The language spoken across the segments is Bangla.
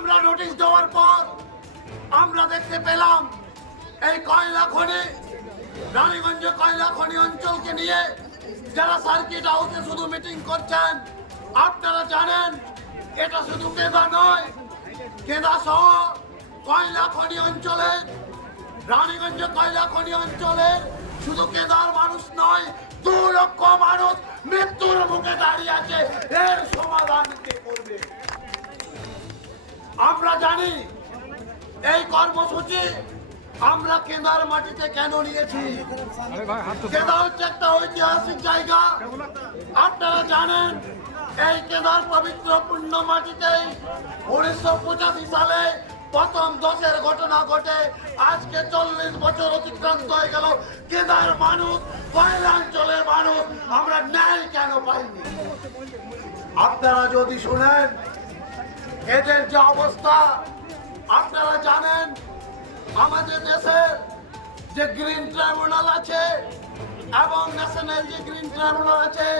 আমরা নোটিশ দেওয়ার পর আমরা দেখতে পেলাম এই কয়লা খনি, রানীগঞ্জ কয়লা খনি অঞ্চলকে নিয়ে যারা সার্কিট হাউসে শুধু মিটিং করছেন, আপনারা জানেন এটা শুধু কেদা নয়, কেদা সহ কয়লা খনি অঞ্চলে, রানীগঞ্জ কয়লা খনি অঞ্চলের শুধু কেদার মানুষ নয়, 2 লক্ষ মানুষ মৃত্যুর মুখে দাঁড়িয়ে আছে। এর সমাধান কে করবে? আমরা জানি এই কর্মসূচি আমরা কেদার মাটিতে কেন নিয়েছি। কেদা হচ্ছে একটা ঐতিহাসিক জায়গা। আপনারা জানেন এই কেদার পবিত্র পুণ্য মাটিতেই 1985 সালে প্রথম দশের ঘটনা ঘটে। আজকে 40 বছর অতিক্রান্ত হয়ে গেল। কেদার মানুষ, কয়লাঞ্চলের মানুষ আমরা ন্যায় কেন পাইনি? আপনারা যদি শুনেন এদের যে অবস্থা, আপনারা জানেন আমাদের দেশের যে গ্রিন ট্রাইব্যুনাল আছে এবং ন্যাশনাল যে গ্রিন ট্রাইব্যুনাল আছে,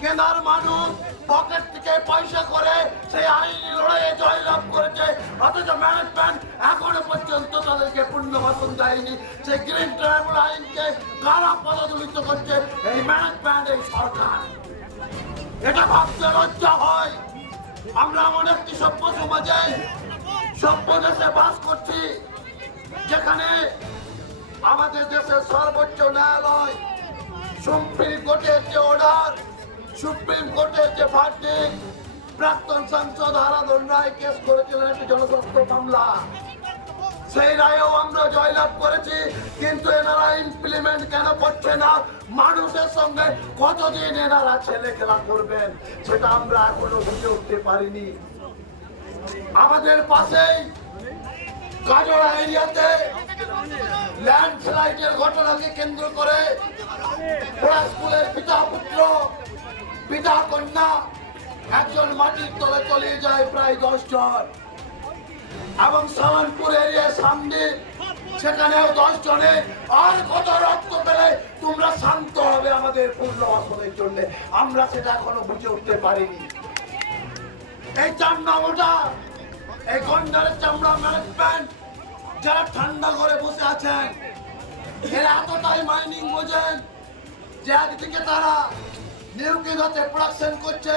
কেদার মানুষ পকেট থেকে পয়সা করে সেই আইনি লড়াইয়ে জয়লাভ করেছে, অথচ ম্যানেজমেন্ট এখনো পর্যন্ত তাদেরকে পুনর্বাসন দেয়নি। সেই গ্রিন ট্রাইব্যুনাল আইনকে কারা পদদলিত করছে? এই ম্যানেজমেন্ট, এই সরকার। এটা ভাবতে লজ্জা হয়। আমরা এমন একটি সভ্য সমাজে, সভ্য দেশে বাস করছি যেখানে আমাদের দেশের সর্বোচ্চ ন্যায়ালয়, সুপ্রিম কোর্টের যে অর্ডার, সুপ্রিম কোর্টের যে ভার্ডিক্ট, প্রাক্তন সাংসদ হারাধন রায় কেস করেছিলেন একটি জনস্বার্থ মামলা, সেই রায়েও আমরা জয়লাভ করেছি। কিন্তু এনারা ইমপ্লিমেন্ট কেন করছে না? মানুষের সঙ্গে কতদিন এনারা ছেলে খেলা করবেন সেটা আমরা এখনো বুঝে উঠতে পারিনি। আমাদের পাশেই কাজরা এরিয়াতে ল্যান্ডস্লাইডের ঘটনাকে কেন্দ্র করে স্কুলের পিতা পুত্র, পিতা কন্যা একজন মাটির তলে তলিয়ে যায় প্রায় 10 জন, এবং সালানপুর এরিয়ার সামনে সেখানেও 10 জনে। আর কত রক্ত পেলে তোমরা শান্ত হবে আমাদের পুনর্বাসনের জন্য? আমরা সেটা এখনো বুঝে উঠতে পারিনি। এই চামড়া, এই গন্ডারের চামড়া ম্যানেজমেন্ট যারা ঠান্ডা করে বসে আছেন, এরা এতটাই মাইনিং বোঝেন যে একদিকে তারা নিউক্লিয়াতে প্রোডাকশন করছে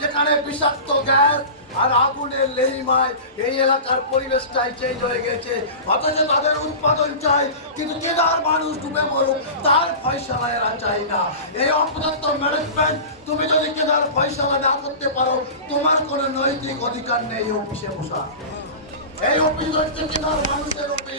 যেখানে বিষাক্ত গ্যাস আর আগুনের লেলিমায় এই এলাকার পরিবেশটাই চেঞ্জ হয়ে গেছে, অথচ তাদের উৎপাদন চাই। কিন্তু কেদার মানুষ ডুবে মরুক তার ফয়সালা এরা চাই না। এই অপদার্থ ম্যানেজমেন্ট, তুমি যদি কেদার ফয়সালা না করতে পারো, তোমার কোনো নৈতিক অধিকার নেই অফিসে বসা। এই অফিস হচ্ছে কেদার মানুষের অফিস।